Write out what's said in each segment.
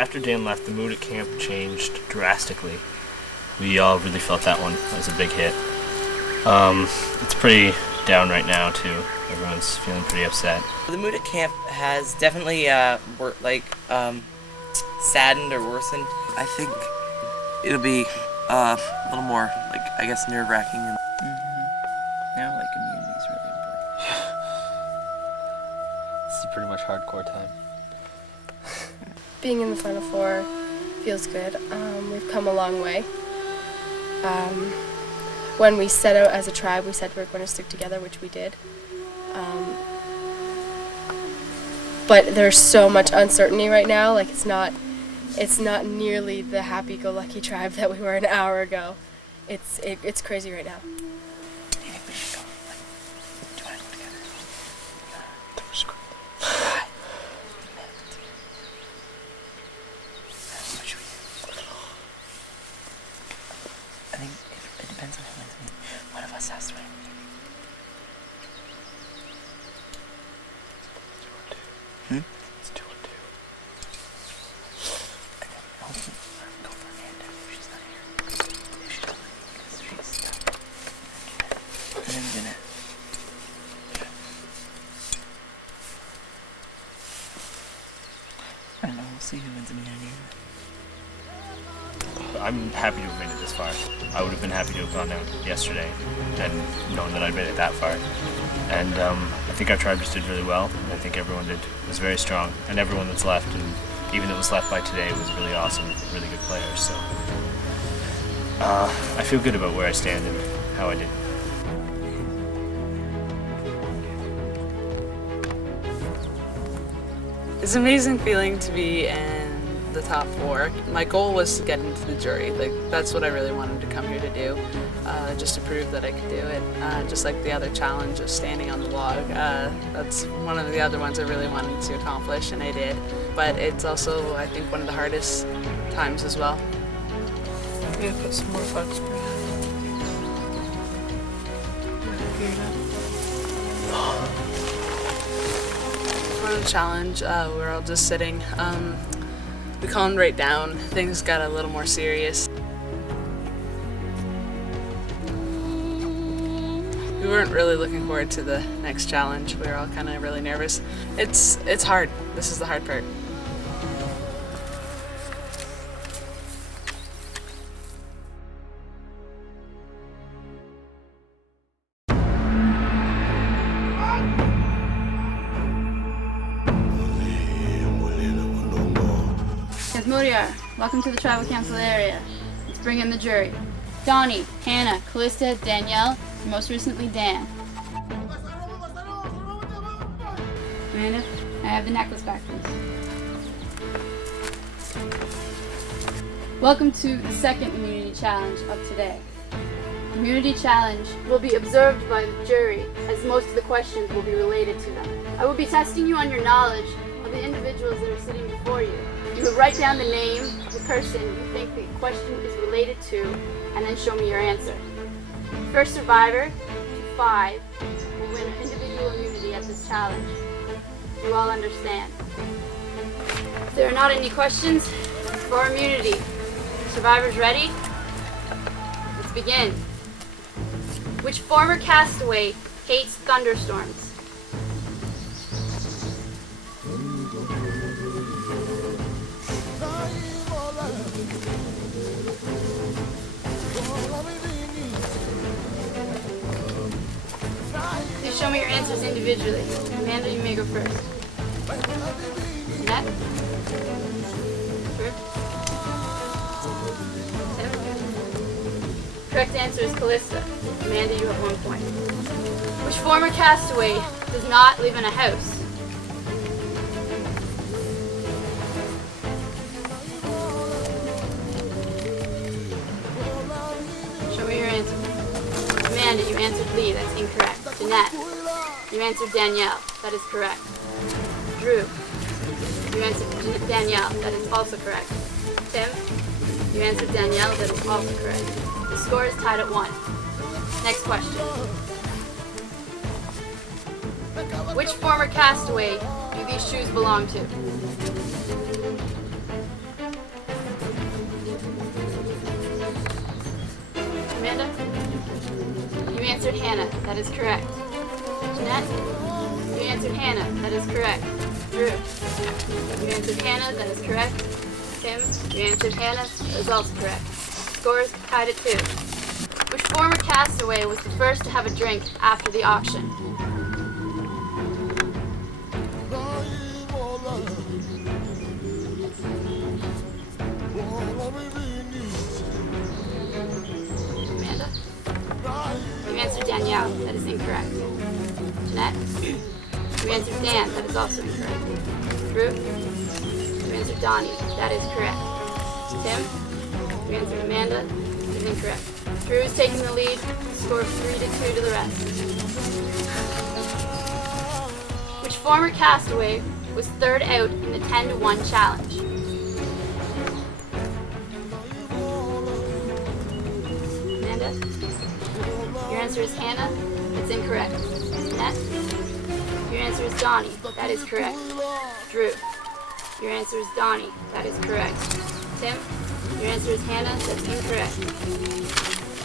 After Dan left, the mood at camp changed drastically. We all really felt that one as a big hit. It's pretty down right now too. Everyone's feeling pretty upset. The mood at camp has definitely saddened or worsened. I think it'll be a little more, I guess, nerve-wracking. Now, community is really important. This is pretty much hardcore time. Being in the Final Four feels good. We've come a long way. When we set out as a tribe, we said we were going to stick together, which we did. But there's so much uncertainty right now. It's not nearly the happy-go-lucky tribe that we were an hour ago. It's crazy right now. I think it depends on who wins. One of us has to win. It's 2-2. And then hopefully go for Amanda if she's not here. If she doesn't, because she's stuck. And then Jeanette. I don't know, we'll see who wins immunity. I'm happy to have made it this far. I would have been happy to have gone down yesterday and known that I'd made it that far. And I think our tribe just did really well. I think everyone was very strong. And everyone that's left, and even that was left by today, was really awesome, really good players. So I feel good about where I stand and how I did. It's an amazing feeling to be in the top 4. My goal was to get into the jury. That's what I really wanted to come here to do, just to prove that I could do it. Just like the other challenge of standing on the log. That's one of the other ones I really wanted to accomplish, and I did. But it's also, I think, one of the hardest times as well. I'm gonna put some more fun spray. One of the challenge, we were all just sitting. We calmed right down. Things got a little more serious. We weren't really looking forward to the next challenge. We were all kind of really nervous. It's hard. This is the hard part. Modiar, welcome to the Tribal Council area. Let's bring in the jury. Donnie, Hannah, Callista, Danielle, and most recently Dan. Amanda, I have the necklace back, please. Welcome to the second immunity challenge of today. Immunity challenge will be observed by the jury, as most of the questions will be related to them. I will be testing you on your knowledge of the individuals that are sitting before you. You will write down the name of the person you think the question is related to, and then show me your answer. First survivor to 5 will win individual immunity at this challenge. You all understand. If there are not any questions for immunity, survivors ready? Let's begin. Which former castaway hates thunderstorms? Please show me your answers individually. Amanda, you may go first. Annette? Sure. Tim? Correct answer is Callista. Amanda, you have 1 point. Which former castaway does not live in a house? Show me your answer. Amanda, you answered Lee. That's incorrect. Jeanette, you answered Danielle. That is correct. Drew, you answered Danielle. That is also correct. Tim, you answered Danielle. That is also correct. The score is tied at 1. Next question. Which former castaway do these shoes belong to? Amanda? You answered Hannah. That is correct. Jeanette? You answered Hannah. That is correct. Drew? You answered Hannah. That is correct. Tim? You answered Hannah. That is also correct. Scores tied at 2. Which former castaway was the first to have a drink after the auction? Amanda? You answered Danielle. That is incorrect. Jeanette? You answered Dan. That is also incorrect. Drew? You answered Donnie. That is correct. Tim? You answered Amanda. That is incorrect. Drew is taking the lead. Score of 3-2 to the rest. Which former castaway was third out in the 10-to-1 challenge? Amanda? Your answer is Hannah. That's incorrect. Jeanette? Your answer is Donnie. That is correct. Drew? Your answer is Donnie. That is correct. Tim? Your answer is Hannah. That's incorrect.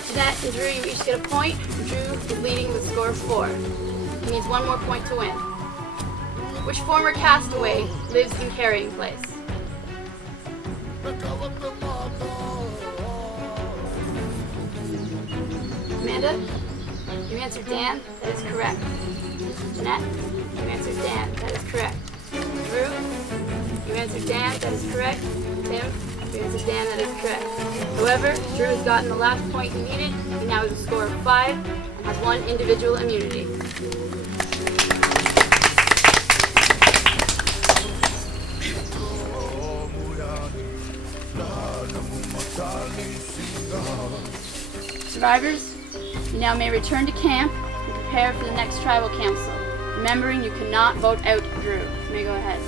Jeanette and Drew, you each get a point. Drew is leading with a score of 4. He needs one more point to win. Which former castaway lives in Carrying Place? Amanda? You answered Dan. That is correct. Jeanette? You answered Dan. That is correct. Drew? You answered Dan. That is correct. Tim? You answered Dan. That is correct. However, Drew has gotten the last point he needed. He now has a score of 5 and has 1 individual immunity. Survivors, you now may return to camp and prepare for the next tribal council. Remembering you cannot vote out Drew. You may go ahead.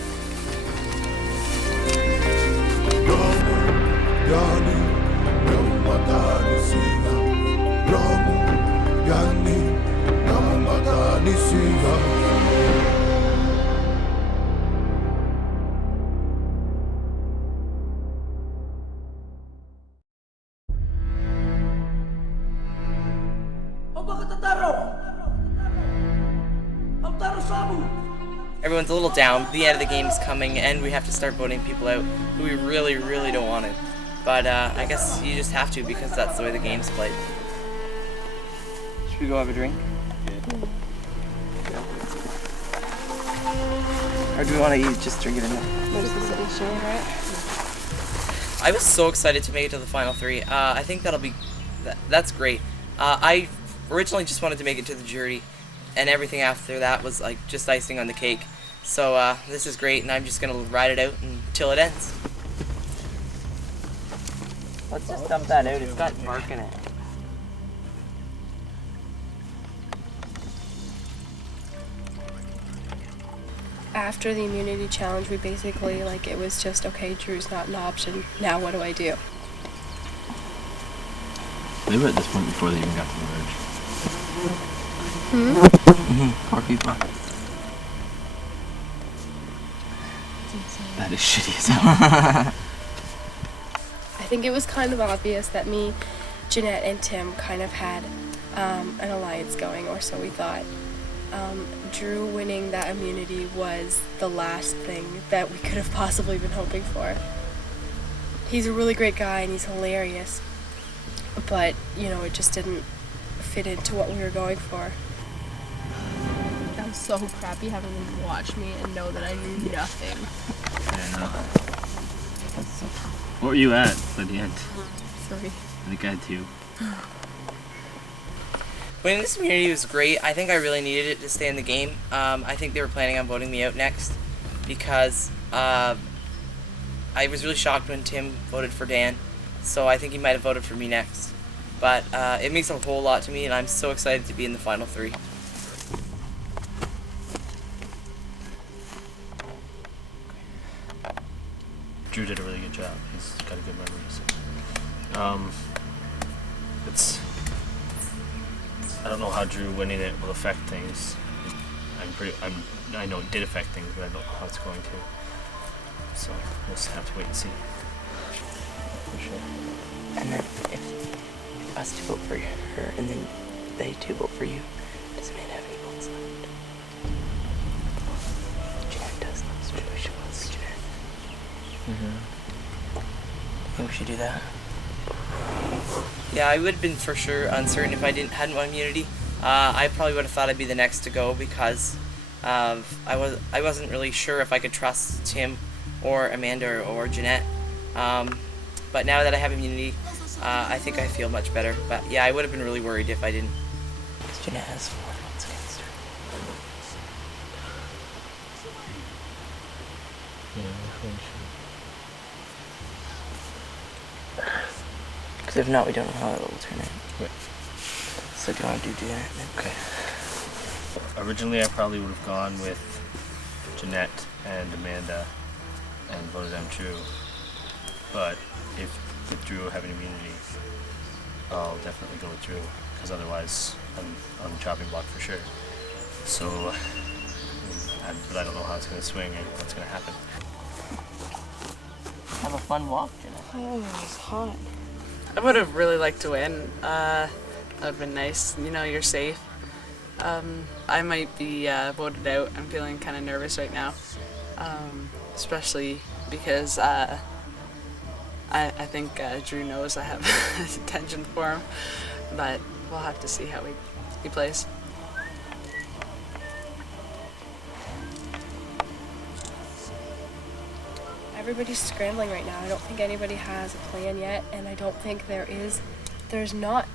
Everyone's a little down. The end of the game is coming, and we have to start voting people out who we really, really don't want to. But I guess you just have to because that's the way the game's played. Should we go have a drink? Or do we want to eat? Just drink it in there. I was so excited to make it to the final 3. I think that'll be, that's great. I originally just wanted to make it to the jury, and everything after that was like just icing on the cake. So this is great, and I'm just gonna ride it out until it ends. Let's just dump that out. It's got bark in it. After the immunity challenge, we basically, it was just, okay, Drew's not an option. Now what do I do? They were at this point before they even got to the merge. Poor people. That is shitty as hell. I think it was kind of obvious that me, Jeanette, and Tim kind of had an alliance going, or so we thought. Drew winning that immunity was the last thing that we could have possibly been hoping for. He's a really great guy and he's hilarious, but, it just didn't fit into what we were going for. I'm so crappy having them watch me and know that I knew nothing. Yeah, I know. What were you at the end? 3. I think I had 2. Winning this immunity was great. I think I really needed it to stay in the game. I think they were planning on voting me out next because I was really shocked when Tim voted for Dan. So I think he might have voted for me next. But it means a whole lot to me, and I'm so excited to be in the final 3. Drew did a really good job. He's got a good memory. So. I don't know how Drew winning it will affect things. I know it did affect things, but I don't know how it's going to. So we'll just have to wait and see. For sure. And then us to vote for her and then they to vote for you, does Amanda have any votes left? Jeanette does those. We should vote for Jeanette. I think we should do that. Yeah, I would have been for sure uncertain if I hadn't won immunity. I probably would have thought I'd be the next to go because I wasn't really sure if I could trust Tim or Amanda or Jeanette. But now that I have immunity, I think I feel much better. But yeah, I would have been really worried if I didn't. Jeanette has 4 votes against her. Because if not, we don't know how it will turn out. Right. So do you want to do that? Okay. Originally, I probably would have gone with Jeanette and Amanda and voted them Drew. But if with Drew having immunity, I'll definitely go with Drew because otherwise I'm on the chopping block for sure. So, but I don't know how it's going to swing and what's going to happen. Have a fun walk, Jeanette. Oh, it's hot. I would have really liked to win. That would have been nice. You know, you're safe. I might be voted out. I'm feeling kind of nervous right now, especially because I think Drew knows I have attention for him, but we'll have to see how he plays. Everybody's scrambling right now. I don't think anybody has a plan yet, and I don't think there's not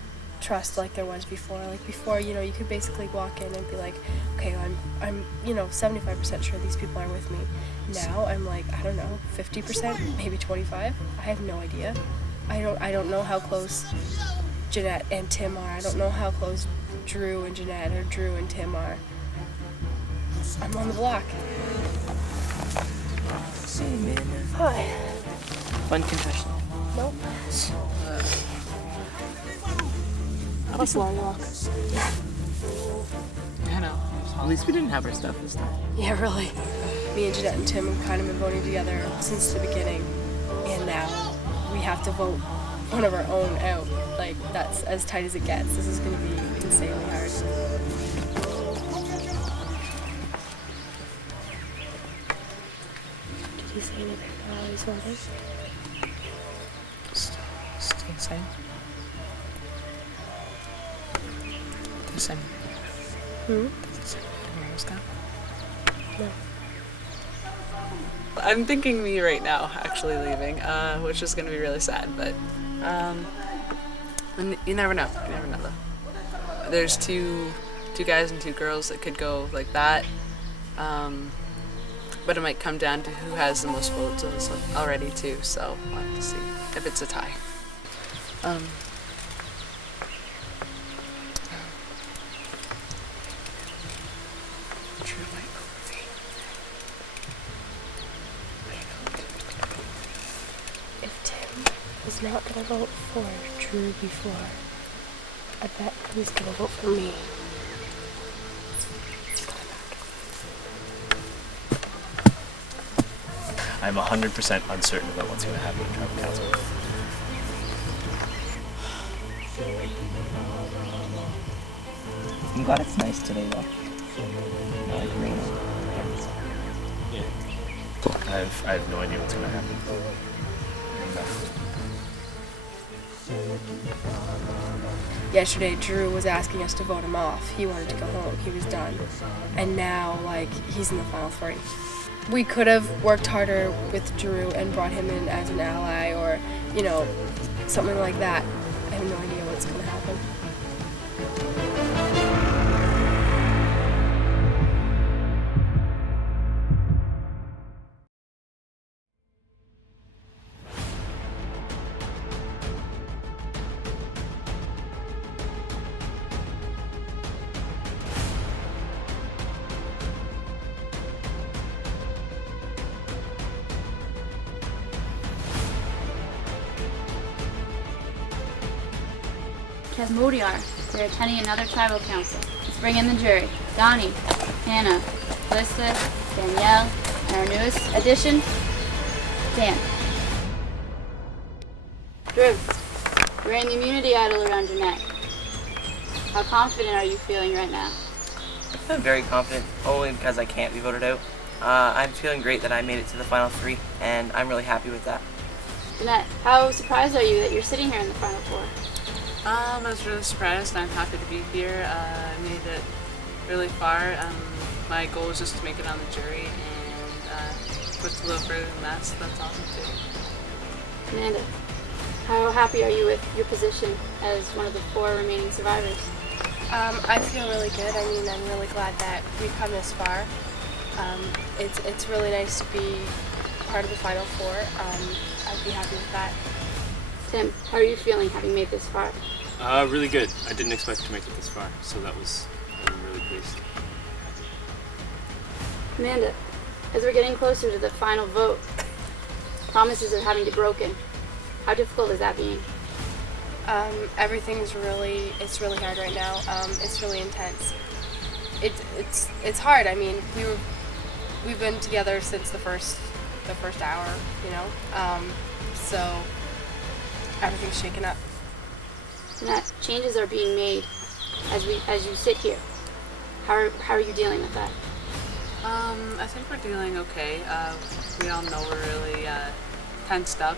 trust like there was before. Like before, you know, you could basically walk in and be like, okay, I'm 75% sure these people are with me. Now I'm like, I don't know, 50%, maybe 25. I have no idea. I don't know how close Jeanette and Tim are. I don't know how close Drew and Jeanette or Drew and Tim are. I'm on the block. Hey, Amanda. Hi. Fun confession. Nope. That was a long walk. I know. At least we didn't have our stuff this time. Yeah, really. Me and Jeanette and Tim have kind of been voting together since the beginning, and now we have to vote one of our own out. Like, that's as tight as it gets. This is going to be insanely hard. Did he say anything while he's voting? Still the same. The same. Hmm? No. I'm thinking me right now, actually leaving, which is going to be really sad, but and you never know. You never know, though. There's two guys and 2 girls that could go like that, but it might come down to who has the most votes already, too, so we'll have to see if it's a tie. If Tim is not going to vote for Drew before, I bet he's going to vote for me. I'm 100% uncertain about what's going to happen in tribal council. I'm glad it's nice today, though. Not like rain. I have no idea what's going to happen. Yesterday, Drew was asking us to vote him off. He wanted to go home. He was done. And now, he's in the final 3. We could have worked harder with Drew and brought him in as an ally or, something like that. I have no idea what's going to happen. Kesmodiar, they're attending another tribal council. Let's bring in the jury. Donnie, Hannah, Elizabeth, Danielle, and our newest addition, Dan. Drew, Wearing the immunity idol around your neck. How confident are you feeling right now? I'm very confident, only because I can't be voted out. I'm feeling great that I made it to the final 3, and I'm really happy with that. Jeanette, how surprised are you that you're sitting here in the final 4? I was really surprised. I'm happy to be here. I made it really far. My goal was just to make it on the jury, and pushed a little further than that, so that's awesome too. Amanda, how happy are you with your position as one of the 4 remaining survivors? I feel really good. I mean, I'm really glad that we've come this far. It's really nice to be part of the final 4. I'd be happy with that. Tim, how are you feeling having made this far? Really good. I didn't expect to make it this far, so I'm really pleased. Amanda, as we're getting closer to the final vote, promises are having to be broken. How difficult is that being? Everything's it's really hard right now. It's really intense. It's hard. I mean, we've been together since the first hour, you know. So everything's shaken up. Jeanette, changes are being made as you sit here. How are you dealing with that? I think we're dealing okay. We all know we're really tensed up,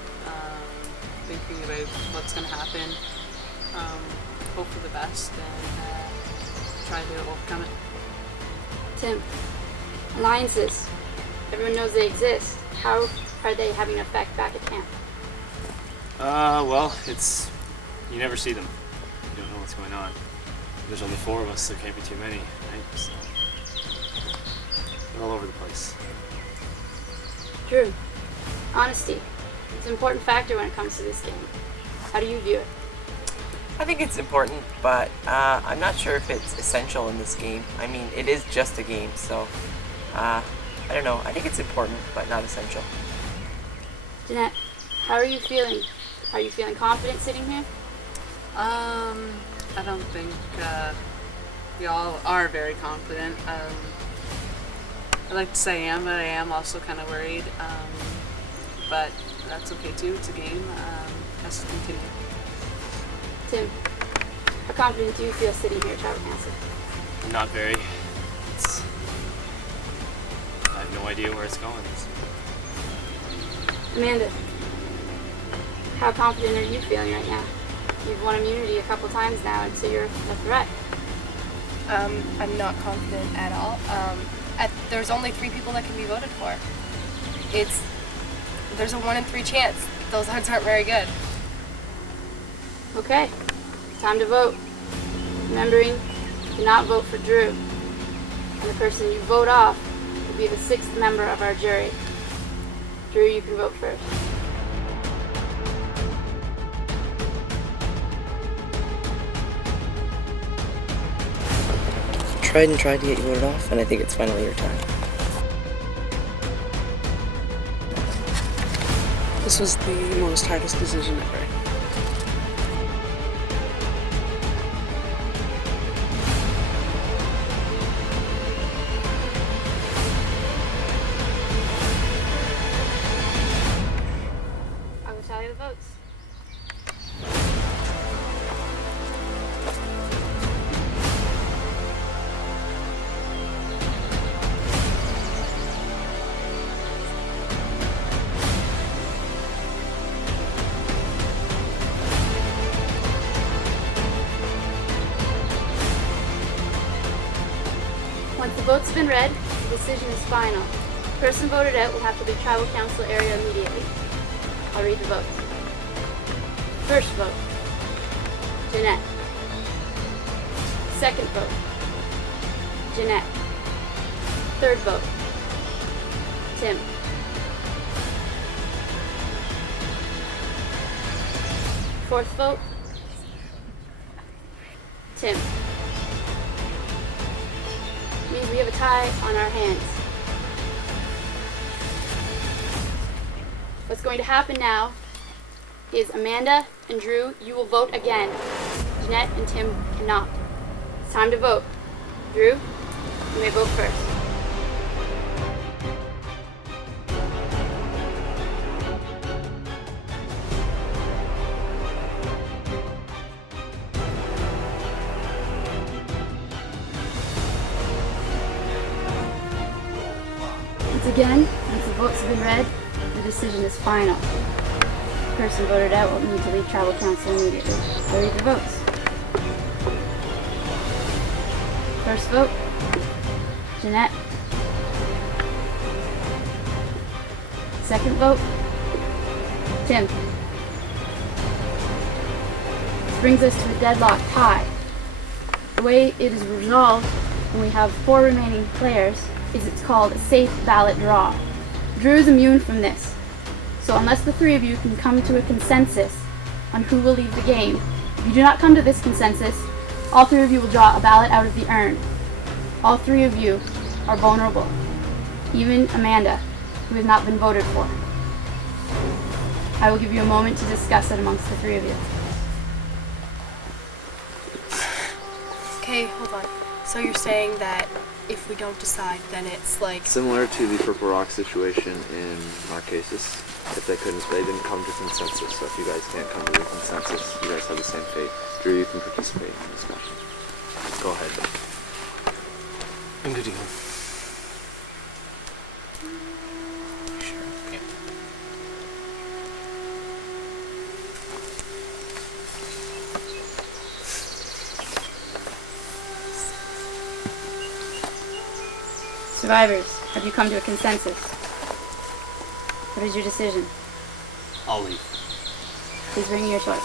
thinking about what's going to happen. Hope for the best and try to overcome it. Tim, alliances. Everyone knows they exist. How are they having an effect back at camp? Well, you never see them. You don't know what's going on. There's only 4 of us, there can't be too many, right? So, they're all over the place. Drew, honesty. It's an important factor when it comes to this game. How do you view it? I think it's important, but I'm not sure if it's essential in this game. I mean, it is just a game, so I don't know. I think it's important, but not essential. Jeanette, how are you feeling? Are you feeling confident sitting here? I don't think we all are very confident. I'd like to say I am, but I am also kind of worried. But that's okay too. It's a game. Has to continue. Tim, how confident do you feel sitting here at Tribal Council? Not very. I have no idea where it's going. Amanda, how confident are you feeling right now? You've won immunity a couple times now, and so you're a threat. I'm not confident at all. There's only 3 people that can be voted for. There's a 1 in 3 chance. Those odds aren't very good. Okay, time to vote. Remembering, do not vote for Drew. And the person you vote off will be the 6th member of our jury. Drew, you can vote first. Tried to get you voted off, and I think it's finally your time. This was the most hardest decision ever. I will tally the votes. Once the vote's been read, the decision is final. The person voted out will have to leave Tribal Council area immediately. I'll read the votes. First vote, Jeanette. Second vote, Jeanette. Third vote, Tim. Fourth vote, Tim. Means we have a tie on our hands. What's going to happen now is Amanda and Drew, you will vote again. Jeanette and Tim cannot. It's time to vote. Drew, you may vote first. Again, once the votes have been read, the decision is final. The person voted out will need to leave tribal council immediately. I'll read the votes. First vote, Jeanette. Second vote, Tim. This brings us to a deadlock tie. The way it is resolved when we have 4 remaining players is it's called a safe ballot draw. Drew is immune from this. So unless the 3 of you can come to a consensus on who will leave the game, if you do not come to this consensus, all 3 of you will draw a ballot out of the urn. All 3 of you are vulnerable. Even Amanda, who has not been voted for. I will give you a moment to discuss it amongst the 3 of you. Okay, hold on. So you're saying that if we don't decide, then it's like... Similar to the Purple Rock situation in Marquesas, if they didn't come to consensus. So if you guys can't come to a consensus, you guys have the same fate. Drew, you can participate in the discussion. Go ahead. I'm good to go. Sure. Okay. Survivors, have you come to a consensus? What is your decision? I'll leave. Please bring your choice.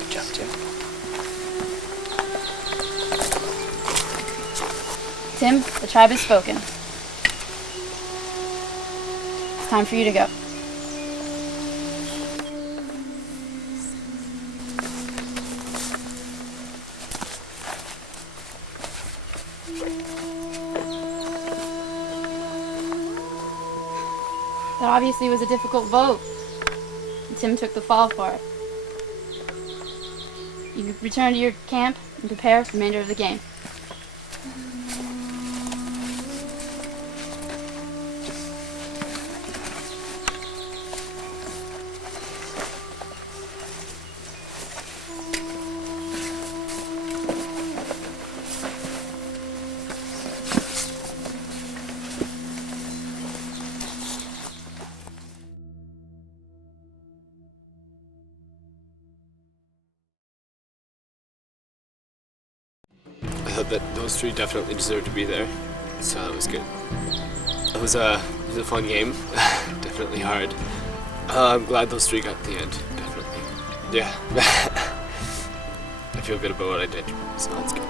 Good job, Tim. Tim, the tribe has spoken. It's time for you to go. That obviously was a difficult vote. And Tim took the fall for it. You can return to your camp and prepare for the remainder of the game. I thought that those 3 definitely deserved to be there, so that was good. It was a fun game, definitely hard. I'm glad those 3 got to the end, definitely. Yeah. I feel good about what I did, so that's good.